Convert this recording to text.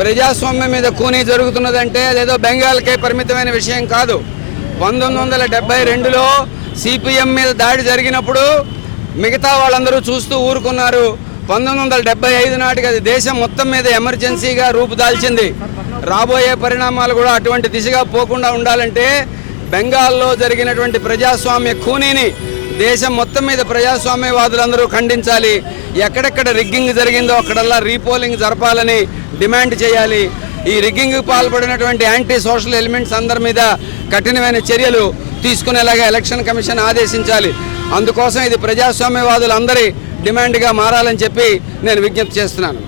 ప్రజాస్వామ్యం మీద కూనీ జరుగుతున్నదంటే అదేదో బెంగాల్కే పరిమితమైన విషయం కాదు. 1972లో సిపిఎం మీద దాడి జరిగినప్పుడు మిగతా వాళ్ళందరూ చూస్తూ ఊరుకున్నారు. 1975 నాటికి అది దేశం మొత్తం మీద ఎమర్జెన్సీగా రూపుదాల్చింది. రాబోయే పరిణామాలు కూడా అటువంటి దిశగా పోకుండా ఉండాలంటే బెంగాల్లో జరిగినటువంటి ప్రజాస్వామ్య కూనీని దేశం మొత్తం మీద ప్రజాస్వామ్యవాదులందరూ ఖండించాలి. ఎక్కడెక్కడ రిగ్గింగ్ జరిగిందో అక్కడల్లా రీపోలింగ్ జరపాలని డిమాండ్ చేయాలి. ఈ రిగ్గింగ్ పాల్పడినటువంటి యాంటీ సోషల్ ఎలిమెంట్స్ అందరి మీద కఠినమైన చర్యలు తీసుకునేలాగా ఎలక్షన్ కమిషన్ ఆదేశించాలి. అందుకోసం ఇది ప్రజాస్వామ్యవాదులందరి డిమాండ్గా మారాలని చెప్పి నేను విజ్ఞప్తి చేస్తున్నాను.